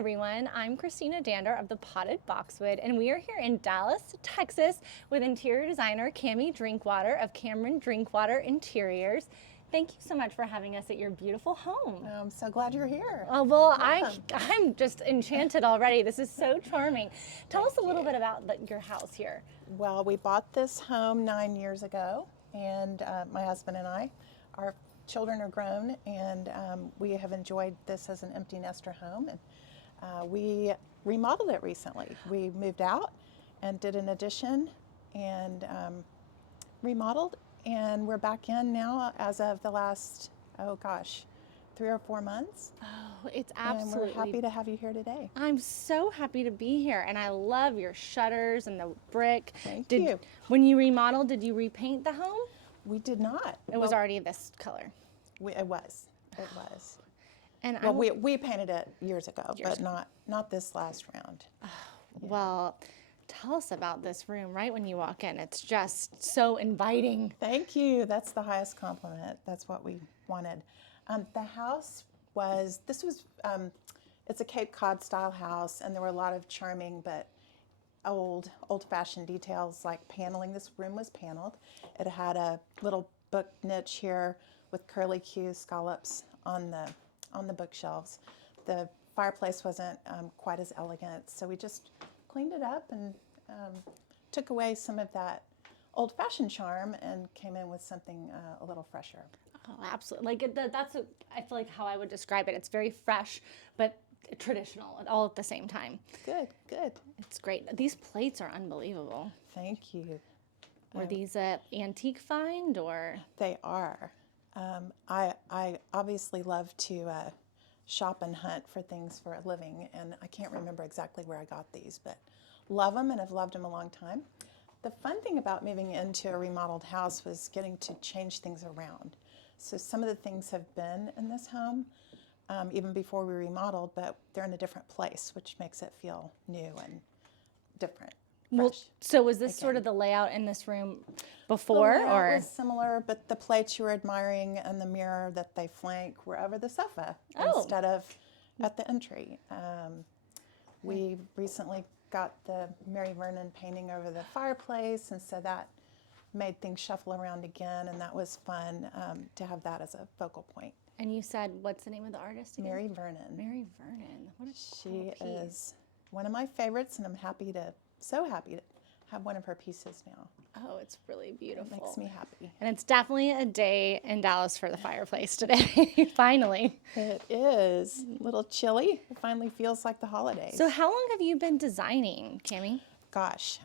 everyone, I'm Christina Dander of the Potted Boxwood, and we are here in Dallas, Texas with interior designer Camie Drinkwater of Cameron Drinkwater Interiors. Thank you so much for having us at your beautiful home. I'm so glad you're here. Oh, well, Welcome. I'm just enchanted already. This is so charming. Tell us a little bit about your house here. Well, we bought this home 9 years ago, and my husband and I, our children are grown, and we have enjoyed this as an empty nester home. And we remodeled it recently. We moved out and did an addition and remodeled, and we're back in now as of the last, 3 or 4 months. Oh, it's absolutely. And we're happy to have you here today. I'm so happy to be here, and I love your shutters and the brick. Thank you. When you remodeled, did you repaint the home? We did not. It was already this color. It was. And Well, we painted it years ago, but not this last round. Well, tell us about this room right when you walk in. It's just so inviting. Thank you. That's the highest compliment. That's what we wanted. The house was, it's a Cape Cod style house, and there were a lot of charming but old-fashioned details like paneling. This room was paneled. It had a little book niche here with curly Q scallops on the bookshelves. The fireplace wasn't quite as elegant, so we just cleaned it up and took away some of that old-fashioned charm and came in with something a little fresher. Oh, absolutely. I feel like how I would describe it. It's very fresh, but traditional, all at the same time. Good. It's great. These plates are unbelievable. Thank you. Were these an antique find or? They are. I obviously love to shop and hunt for things for a living, and I can't remember exactly where I got these, but love them and have loved them a long time. The fun thing about moving into a remodeled house was getting to change things around. So some of the things have been in this home even before we remodeled, but they're in a different place, which makes it feel new and different. Well, so was this sort of the layout in this room before, The layout or? was similar, but the plates you were admiring and the mirror that they flank were over the sofa instead of at the entry. We recently got the Mary Vernon painting over the fireplace, and so that made things shuffle around again, and that was fun to have that as a focal point. And you said, what's the name of the artist again? Mary Vernon. Mary Vernon. What a She cool piece. is one of my favorites, and I'm so happy to have one of her pieces now. Oh, it's really beautiful. It makes me happy. And it's definitely a day in Dallas for the fireplace today, finally. It is a little chilly. It finally feels like the holidays. So how long have you been designing, Camie? Gosh,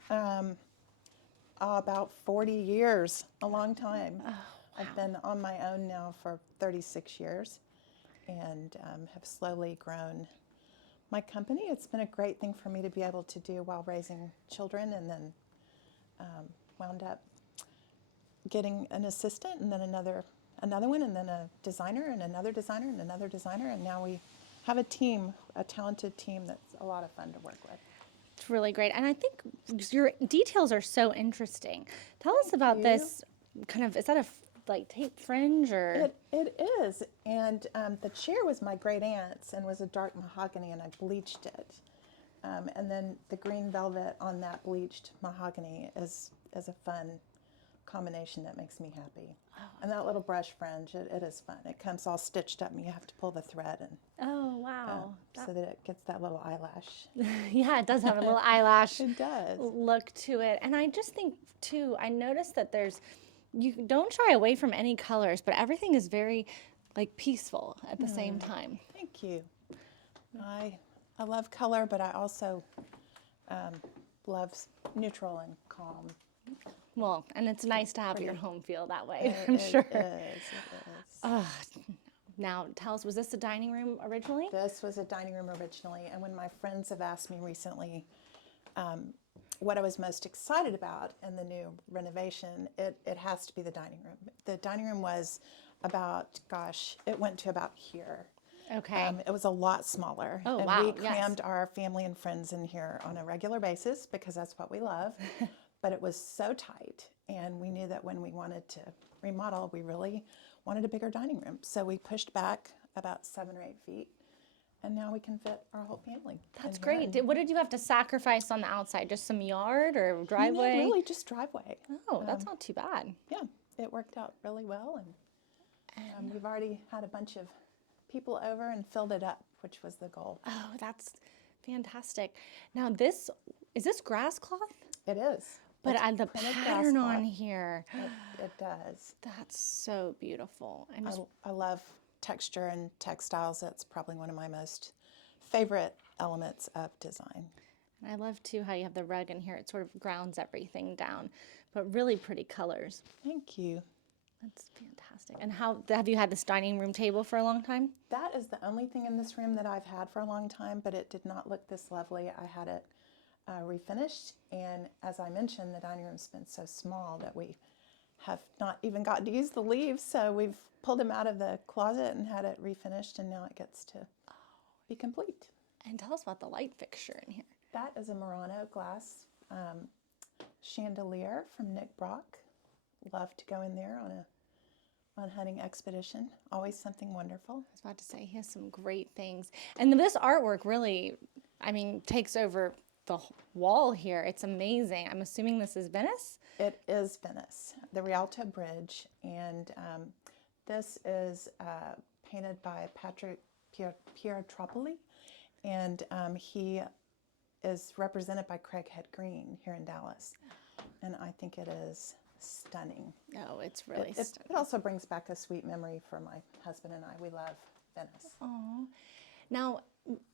about 40 years, a long time. Oh, wow. I've been on my own now for 36 years and have slowly grown my company. It's been a great thing for me to be able to do while raising children, and then wound up getting an assistant and then another one, and then a designer and another designer and another designer, and now we have a talented team that's a lot of fun to work with. It's really great. And I think your details are so interesting. Tell us about this kind of, is that a tape fringe or? It is, and the chair was my great aunt's and was a dark mahogany, and I bleached it. And then the green velvet on that bleached mahogany is a fun combination that makes me happy. Oh. And that little brush fringe, it is fun. It comes all stitched up, and you have to pull the thread and Oh, wow. so that it gets that little eyelash. Yeah, it does have a little eyelash It does. look to it. And I just think, too, I noticed that you don't shy away from any colors, but everything is very, peaceful at the same time. Thank you. I love color, but I also love neutral and calm. Well, and it's nice to have your home feel that way, I'm sure. It is. Now, tell us, was this a dining room originally? This was a dining room originally, and when my friends have asked me recently what I was most excited about in the new renovation, it has to be the dining room. The dining room was it went to about here. Okay. It was a lot smaller. Oh, and wow, we yes. crammed our family and friends in here on a regular basis because that's what we love. But it was so tight, and we knew that when we wanted to remodel, we really wanted a bigger dining room. So we pushed back about 7 or 8 feet and now we can fit our whole family. That's in great. here. What did you have to sacrifice on the outside? Just some yard or No, driveway? really just driveway. Oh, that's not too bad. Yeah, it worked out really well, and we've already had a bunch of people over and filled it up, which was the goal. Oh, that's fantastic. Now is this grass cloth? It is. But It's the printed grass pattern on cloth. here, It does. that's so beautiful. And just, I love texture and textiles. That's probably one of my most favorite elements of design. I love too how you have the rug in here. It sort of grounds everything down, but really pretty colors. Thank you. That's fantastic. And how have you had this dining room table for a long time? That is the only thing in this room that I've had for a long time, but it did not look this lovely. I had it refinished, and as I mentioned, the dining room's been so small that we have not even gotten to use the leaves, so we've pulled them out of the closet and had it refinished, and now it gets to be complete. And tell us about the light fixture in here. That is a Murano glass chandelier from Nick Brock. Love to go in there on hunting expedition. Always something wonderful. I was about to say, he has some great things. And this artwork really, I mean, takes over the wall here. It's amazing. I'm assuming this is Venice? It is Venice, the Rialto Bridge, and this is painted by Patrick Pietropoli, and he is represented by Craig Head Green here in Dallas, and I think it is stunning. Oh, it's really It stunning. also brings back a sweet memory for my husband and I. We love Venice. Oh. Now,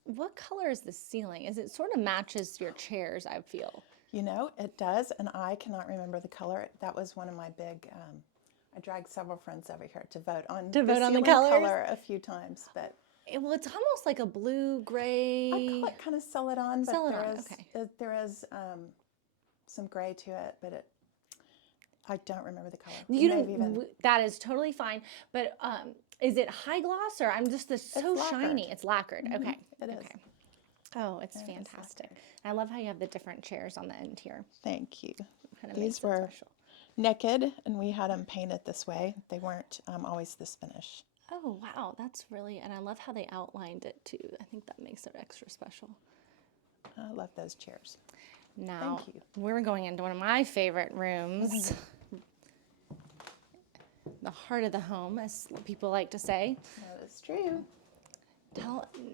what color is the ceiling? Is it sort of matches your chairs, I feel? You know, it does, and I cannot remember the color. That was one of my big, I dragged several friends over here to vote on To vote on the ceiling colors? color a few times, but Well, it's almost like a blue gray. I call it kind of celadon, but Celadon, okay. there is some gray to it, but I don't remember the color. You Maybe even- don't. That is totally fine. But is it high gloss or I'm just so lacquered. shiny? It's lacquered. Okay. It is. Okay. Oh, it's It is fantastic. lacquered. I love how you have the different chairs on the end here. Thank you. Kind of These makes it were special. naked, and we had them painted this way. They weren't always this finish. Oh, wow. That's really, and I love how they outlined it too. I think that makes it extra special. I love those chairs. Now, Thank you. we're going into one of my favorite rooms. The heart of the home, as people like to say. That is true.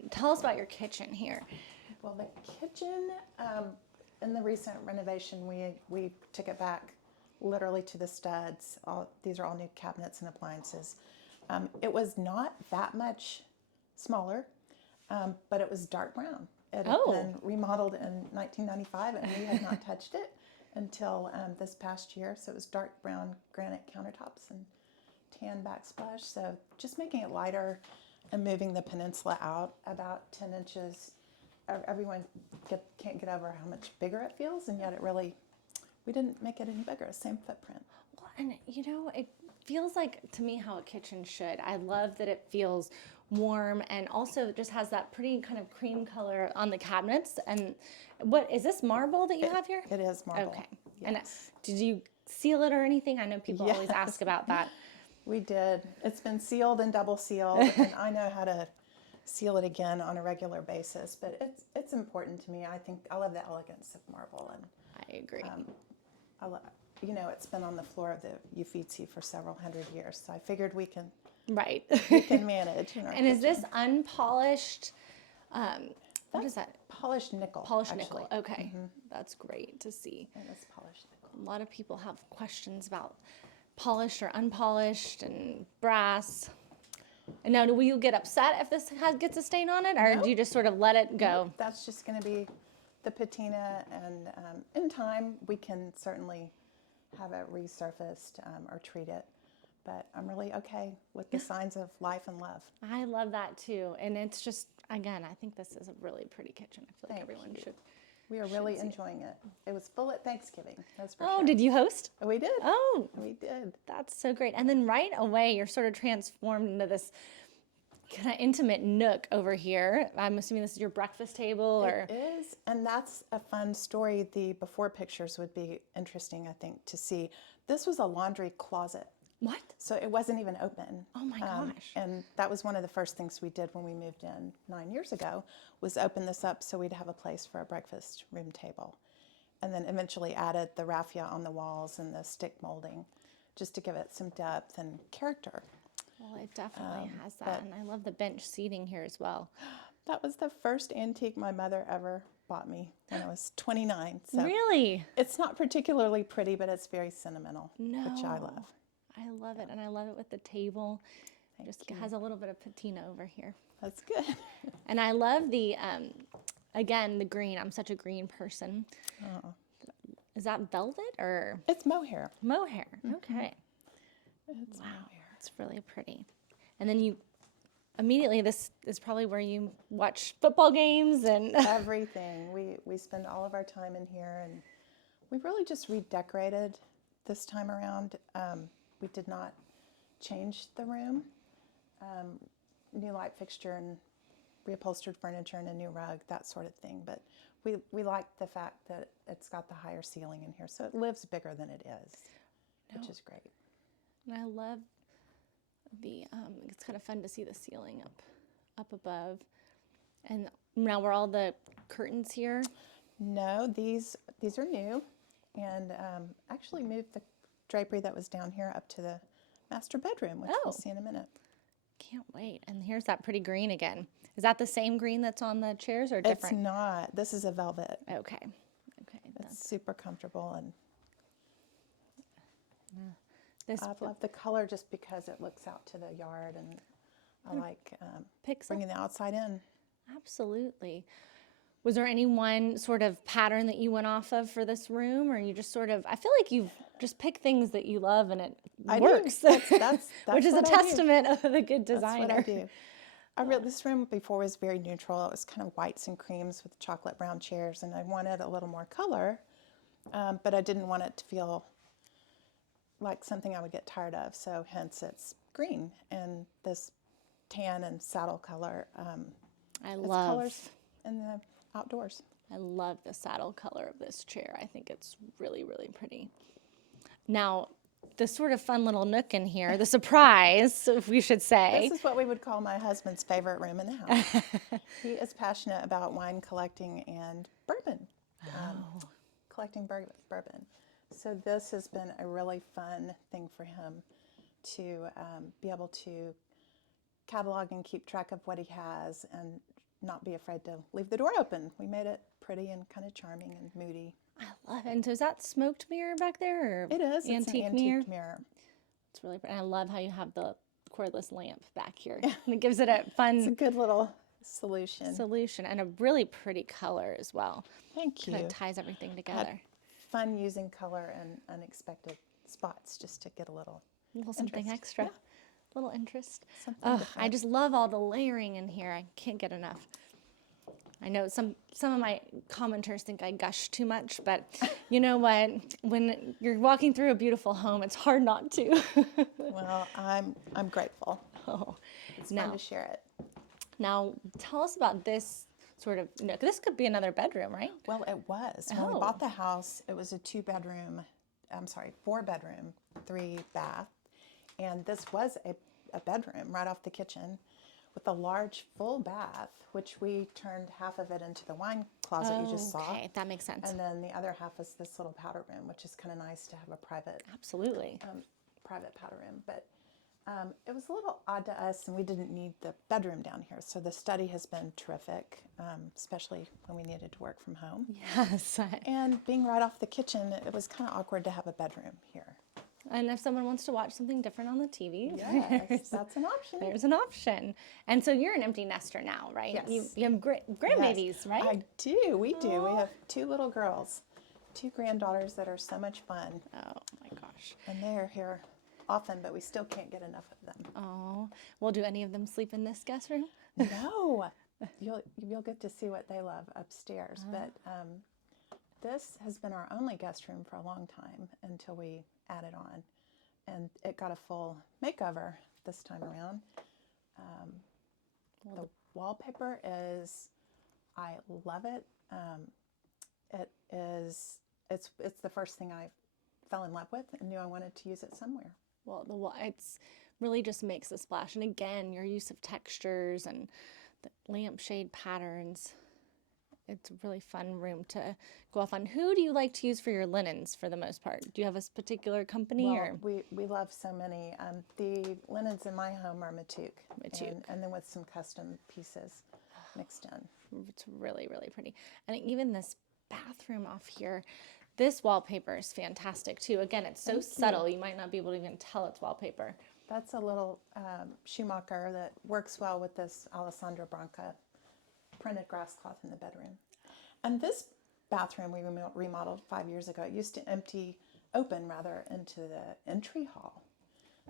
Tell us about your kitchen here. Well, the kitchen, in the recent renovation, we took it back literally to the studs. These are all new cabinets and appliances. It was not that much smaller, but it was dark brown. It had Oh. been remodeled in 1995, and we had not touched it until this past year. So it was dark brown granite countertops and tan backsplash. So just making it lighter and moving the peninsula out about 10 inches. Everyone can't get over how much bigger it feels, and yet we didn't make it any bigger, same footprint. Well, and it feels like to me how a kitchen should. I love that it feels warm and also just has that pretty kind of cream color on the cabinets. And what is this marble that you have here? It is marble. Okay. And Yes. did you seal it or anything? I know people always Yes. ask about that. We did. It's been sealed and double sealed, and I know how to seal it again on a regular basis, but it's important to me. I think I love the elegance of marble, and I agree. I love, it's been on the floor of the Uffizi for several hundred years, so I figured we can Right. manage in our And is this kitchen. unpolished? What is that? Polished nickel. Polished actually. nickel. Okay. That's great to see. It is polished nickel. A lot of people have questions about polished or unpolished and brass. And now, will you get upset if this gets a stain on it, or No. do you just sort of let it go? That's just going to be the patina, and in time we can certainly have it resurfaced or treat it. But I'm really okay with the signs of life and love. I love that too. And it's just, again, I think this is a really pretty kitchen. I feel like Thank everyone you. should. We are really enjoying it. It was full at Thanksgiving. That's for Oh, sure. did you host? We did. Oh, We did. that's so great. And then right away, you're sort of transformed into this kind of intimate nook over here. I'm assuming this is your breakfast table, or It is, and that's a fun story. The before pictures would be interesting, I think, to see. This was a laundry closet. What? So it wasn't even open. Oh my gosh. And that was one of the first things we did when we moved in 9 years ago, was open this up so we'd have a place for a breakfast room table. And then eventually added the raffia on the walls and the stick molding just to give it some depth and character. Well, it definitely has that. And I love the bench seating here as well. That was the first antique my mother ever bought me when I was 29. So Really? it's not particularly pretty, but it's very sentimental, which I No. love. I love it. And I love it with the table. Just has a little bit of patina over here. That's good. And I love the, again, the green. I'm such a green person. Oh. Is that velvet or It's mohair. mohair? Okay. It's Wow. mohair. It's really pretty. And then you immediately, this is probably where you watch football games and Everything. We spend all of our time in here, and we really just redecorated this time around. We did not change the room. New light fixture and reupholstered furniture and a new rug, that sort of thing. But we like the fact that it's got the higher ceiling in here, so it lives bigger than it is, which is great. And I love the, it's kind of fun to see the ceiling up above. And now were all the curtains here? No, these are new, and actually moved the drapery that was down here up to the master bedroom, which we'll see in a minute. Can't wait. And here's that pretty green again. Is that the same green that's on the chairs or different? It's not. This is a velvet. Okay. Okay. It's super comfortable, and This I love the color just because it looks out to the yard, and I like picks up. bringing the outside in. Absolutely. Was there any one sort of pattern that you went off of for this room, or you just sort of, I feel like you've just picked things that you love and it works. That's which is a what I do. testament of a good designer. That's what I do. This room before was very neutral. It was kind of whites and creams with chocolate brown chairs, and I wanted a little more color, but I didn't want it to feel like something I would get tired of. So hence it's green and this tan and saddle color. I It's love colors in the outdoors. I love the saddle color of this chair. I think it's really, really pretty. Now, the sort of fun little nook in here, the surprise, if we should say. This is what we would call my husband's favorite room in the house. He is passionate about wine collecting and bourbon, collecting bourbon. So this has been a really fun thing for him to be able to catalog and keep track of what he has and not be afraid to leave the door open. We made it pretty and kind of charming and moody. I love it. And so is that smoked mirror back there? Or It is. It's an antique mirror. It's really pretty. And I love how you have the cordless lamp back here. And it gives it a fun It's a good little solution. and a really pretty color as well. Thank you. Kind of ties everything together. Fun using color and unexpected spots just to get a little Something interest. extra. Yeah. Little interest. Something I different. just love all the layering in here. I can't get enough. I know some of my commenters think I gush too much, but you know what? When you're walking through a beautiful home, it's hard not to. Well, I'm grateful. Oh, It's fun to share it. now tell us about this sort of nook. This could be another bedroom, right? Well, it was. When we bought the house, it was a 4-bedroom, 3-bath. And this was a bedroom right off the kitchen with a large full bath, which we turned half of it into the wine closet you just saw. Okay, that makes sense. And then the other half is this little powder room, which is kind of nice to have a private Absolutely. private powder room. But it was a little odd to us, and we didn't need the bedroom down here. So the study has been terrific, especially when we needed to work from home. Yes. And being right off the kitchen, it was kind of awkward to have a bedroom here. And if someone wants to watch something different on the TV, Yes, that's an option. there's an option. And so you're an empty nester now, right? Yes. You have grandbabies, Yes, right? I do. We do. We have 2 little girls, 2 granddaughters that are so much fun. Oh my gosh. And they're here often, but we still can't get enough of them. Oh, well, do any of them sleep in this guest room? No, you'll get to see what they love upstairs. But this has been our only guest room for a long time until we added on, and it got a full makeover this time around. The wallpaper is, I love it. It's the first thing I fell in love with and knew I wanted to use it somewhere. Well, it's really just makes a splash. And again, your use of textures and the lampshade patterns. It's a really fun room to go off on. Who do you like to use for your linens for the most part? Do you have a particular company Well, or? we love so many. The linens in my home are Matuk. Matuk. And then with some custom pieces mixed in. It's really, really pretty. And even this bathroom off here, this wallpaper is fantastic too. Again, it's so subtle, you might not be able to even tell it's wallpaper. That's a little Schumacher that works well with this Alessandra Branca printed grass cloth in the bedroom. And this bathroom we remodeled 5 years ago. It used to open into the entry hall.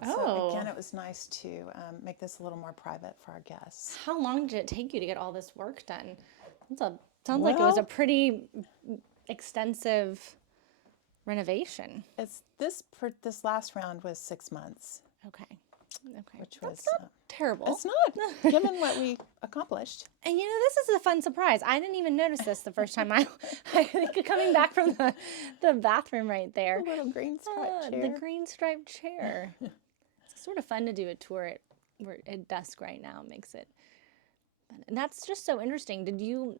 Oh. So again, it was nice to make this a little more private for our guests. How long did it take you to get all this work done? Sounds like it was a pretty extensive renovation. This last round was 6 months. Okay. Which That's was not terrible. It's not, given what we accomplished. And this is a fun surprise. I didn't even notice this the first time I think coming back from the bathroom right there. The little green striped chair. The green striped chair. It's sort of fun to do a tour at dusk right now. It makes it fun. And that's just so interesting. Did you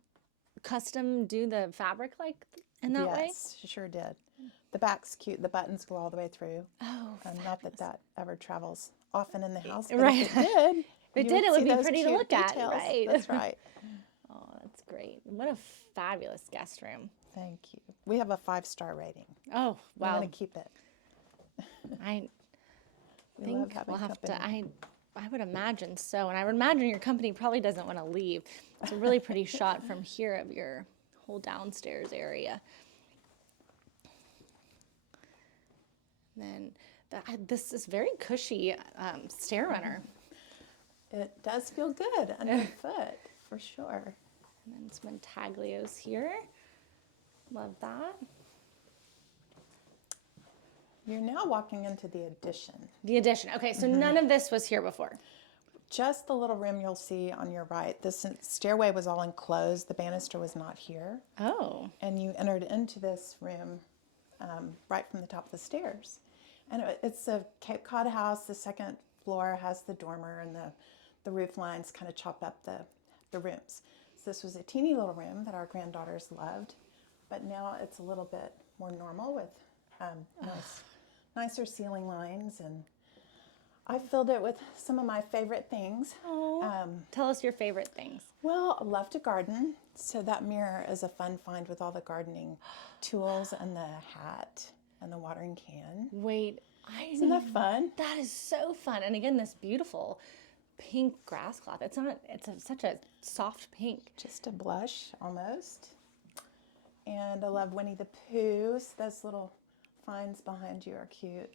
custom do the fabric in that way? Yes, sure did. The back's cute. The buttons go all the way through. Oh, not that ever travels often in the house, but right. if it did, it would be pretty to look at. Details. Right. That's right. Oh, that's great. What a fabulous guest room. Thank you. We have a 5-star rating. Oh, wow. We're going to keep it. I We think love having we'll have company. I would imagine so. And I would imagine your company probably doesn't want to leave. It's a really pretty shot from here of your whole downstairs area. And then this is very cushy stair runner. It does feel good underfoot, for sure. And then some intaglios here. Love that. You're now walking into the addition. The addition. Okay, so none of this was here before. Just the little room you'll see on your right. This stairway was all enclosed. The banister was not here. Oh. And you entered into this room right from the top of the stairs. And it's a Cape Cod house. The second floor has the dormer, and the roof lines kind of chop up the rooms. So this was a teeny little room that our granddaughters loved, but now it's a little bit more normal with nicer ceiling lines, and I filled it with some of my favorite things. Tell us your favorite things. Well, I love to garden, so that mirror is a fun find with all the gardening tools and the hat and the watering can. Wait, Isn't that fun? That is so fun. And again, this beautiful pink grass cloth. It's such a soft pink. Just a blush almost. And I love Winnie the Pooh's. Those little finds behind you are cute.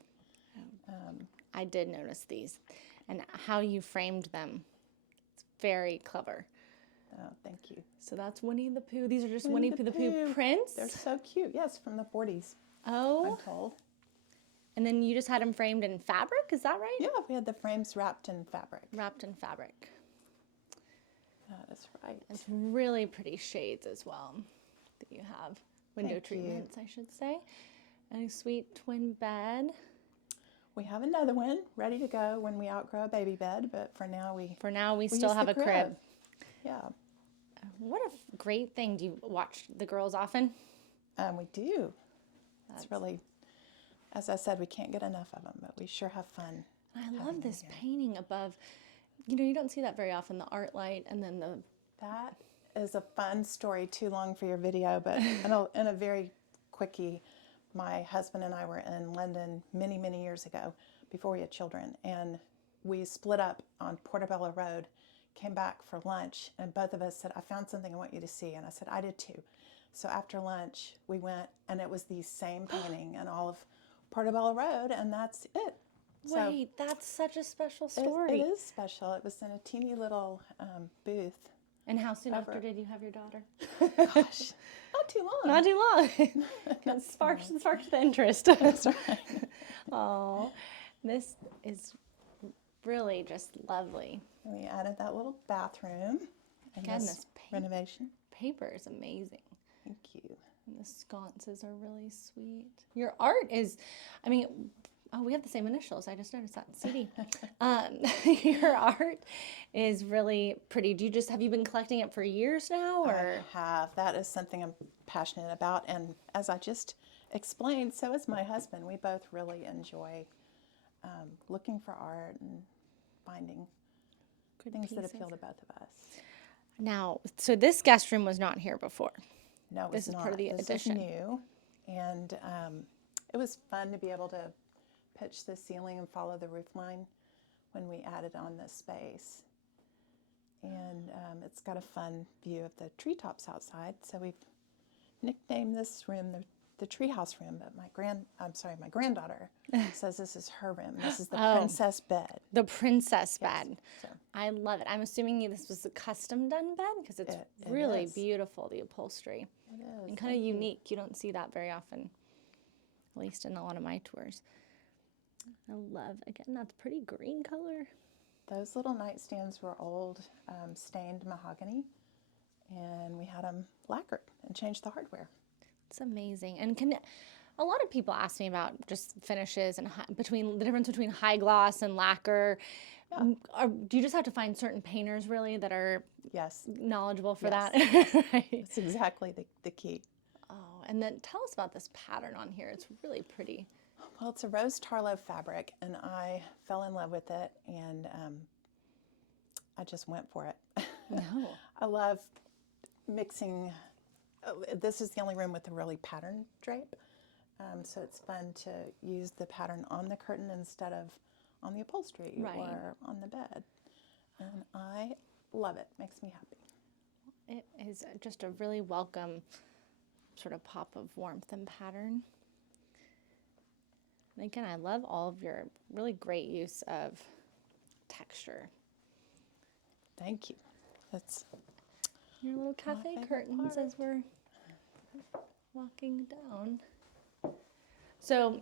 I did notice these and how you framed them. It's very clever. Oh, thank you. So that's Winnie the Pooh. These are just Winnie the Pooh prints? They're so cute. Yes, from the 40s, Oh. I'm told. And then you just had them framed in fabric, is that right? Yeah, we had the frames wrapped in fabric. Wrapped in fabric. That is right. It's really pretty shades as well that you have. Window Thank you. treatments, I should say. And a sweet twin bed. We have another one ready to go when we outgrow a baby bed, but for now we still use have the a crib. Yeah, What a great thing. Do you watch the girls often? we do. It's really, as I said, we can't get enough of them, but we sure have fun. I love this painting above. You don't see that very often, the art light and then the... That is a fun story, too long for your video, but in a very quickie, my husband and I were in London many, many years ago before we had children, and we split up on Portobello Road, came back for lunch, and both of us said, I found something I want you to see, and I said, I did too. So after lunch, we went, and it was the same painting in all of Portobello Road, and that's it. Wait, that's such a special story. It is special. It was in a teeny little booth. And how soon after did you have your daughter? Gosh, not too long. Not too long. That sparked the interest. That's right. Oh, this is really just lovely. And we added that little bathroom and Again, this renovation. Paper is amazing. Thank you. And the sconces are really sweet. Your art is, Oh, we have the same initials. I just noticed that. CD. Your art is really pretty. Have you been collecting it for years now, or? I have. That is something I'm passionate about. And as I just explained, so is my husband. We both really enjoy looking for art and finding Good things that pieces. appeal to both of us. Now, so this guest room was not here before. No, This is not. part of the This addition. is new. And it was fun to be able to pitch the ceiling and follow the roof line when we added on this space. And it's got a fun view of the treetops outside. So we've nicknamed this room the treehouse room, but my granddaughter says this is her room. This is the princess bed. The princess bed. So I love it. I'm assuming this was a custom done bed because it's It really is. beautiful, the upholstery. it is. And kind of unique. You don't see that very often, at least in a lot of my tours. I love, again, that's pretty green color. Those little nightstands were old stained mahogany, and we had them lacquered and changed the hardware. It's amazing. And a lot of people ask me about just finishes and the difference between high gloss and lacquer. Yeah. Do you just have to find certain painters really that are Yes, knowledgeable for Yes. that? Right. that's exactly the key. Oh, and then tell us about this pattern on here. It's really pretty. Well, it's a rose tarlo fabric, and I fell in love with it, and I just went for it. No. I love mixing. This is the only room with a really pattern drape, so it's fun to use the pattern on the curtain instead of on the upholstery Right. or on the bed. And I love it. Makes me happy. It is just a really welcome sort of pop of warmth and pattern. And again, I love all of your really great use of texture. Thank you. That's Your little cafe favorite curtains part. as we're walking down. So,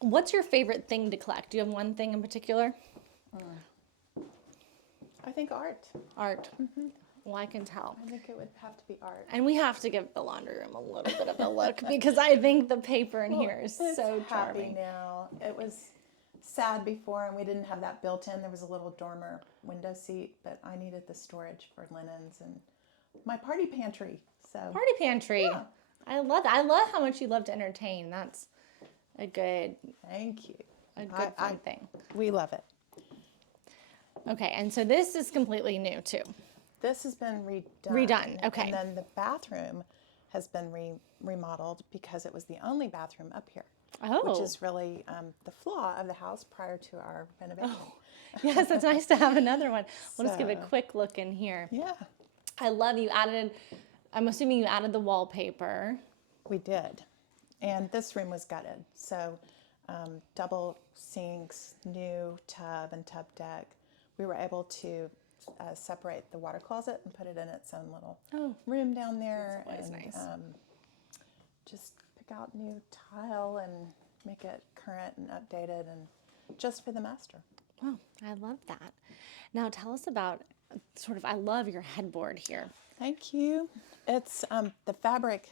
what's your favorite thing to collect? Do you have one thing in particular? I think art. Art. Well, I can tell. I think it would have to be art. And we have to give the laundry room a little bit of a look because I think the paper in here is It's so happy charming. now. It was sad before, and we didn't have that built in. There was a little dormer window seat, but I needed the storage for linens and my party pantry. So Party pantry. Yeah. I love that. I love how much you love to entertain. That's a good thank you. fun thing. We love it. Okay, and so this is completely new too. This has been redone. Redone, okay. And then the bathroom has been remodeled because it was the only bathroom up here. Oh. Which is really the flaw of the house prior to our renovation. Yes, it's nice to have another one. We'll just give a So- quick look in here. Yeah, I love you added, I'm assuming you added the wallpaper. we did. And this room was gutted. So double sinks, new tub and tub deck. We were able to separate the water closet and put it in its own little room down there. That's and always nice. Just pick out new tile and make it current and updated and just for the master. Oh, I love that. Now tell us about I love your headboard here. Thank you. It's the fabric.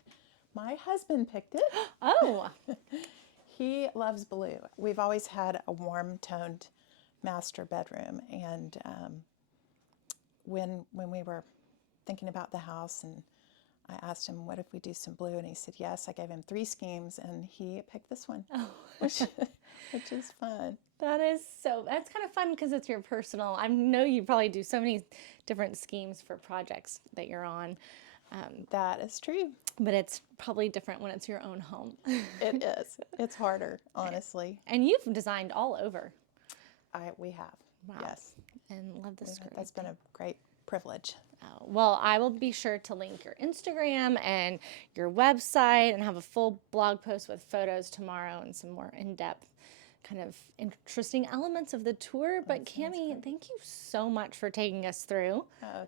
My husband picked it. Oh, He loves blue. We've always had a warm toned master bedroom, and when we were thinking about the house, and I asked him, what if we do some blue? And he said yes. I gave him 3 schemes, and he picked this one, which is fun. that's kind of fun because it's your personal. I know you probably do so many different schemes for projects that you're on, That is true. but it's probably different when it's your own home. It is. It's harder, honestly. And you've designed all over. We have. Wow. Yes. And love the skirt. That's been a great privilege. Well, I will be sure to link your Instagram and your website and have a full blog post with photos tomorrow and some more in-depth kind of interesting elements of the tour. But Camie, thank you so much for taking us through.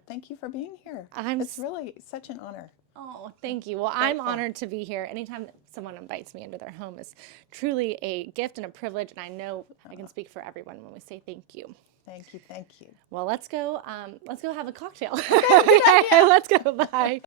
Thank you for being here. I'm It's really such an honor. Oh, thank you. Well, I'm honored to be here. Anytime that someone invites me into their home is truly a gift and a privilege, and I know I can speak for everyone when we say thank you. Thank you. Thank you. Well, let's go have a cocktail. Okay, let's go. Bye.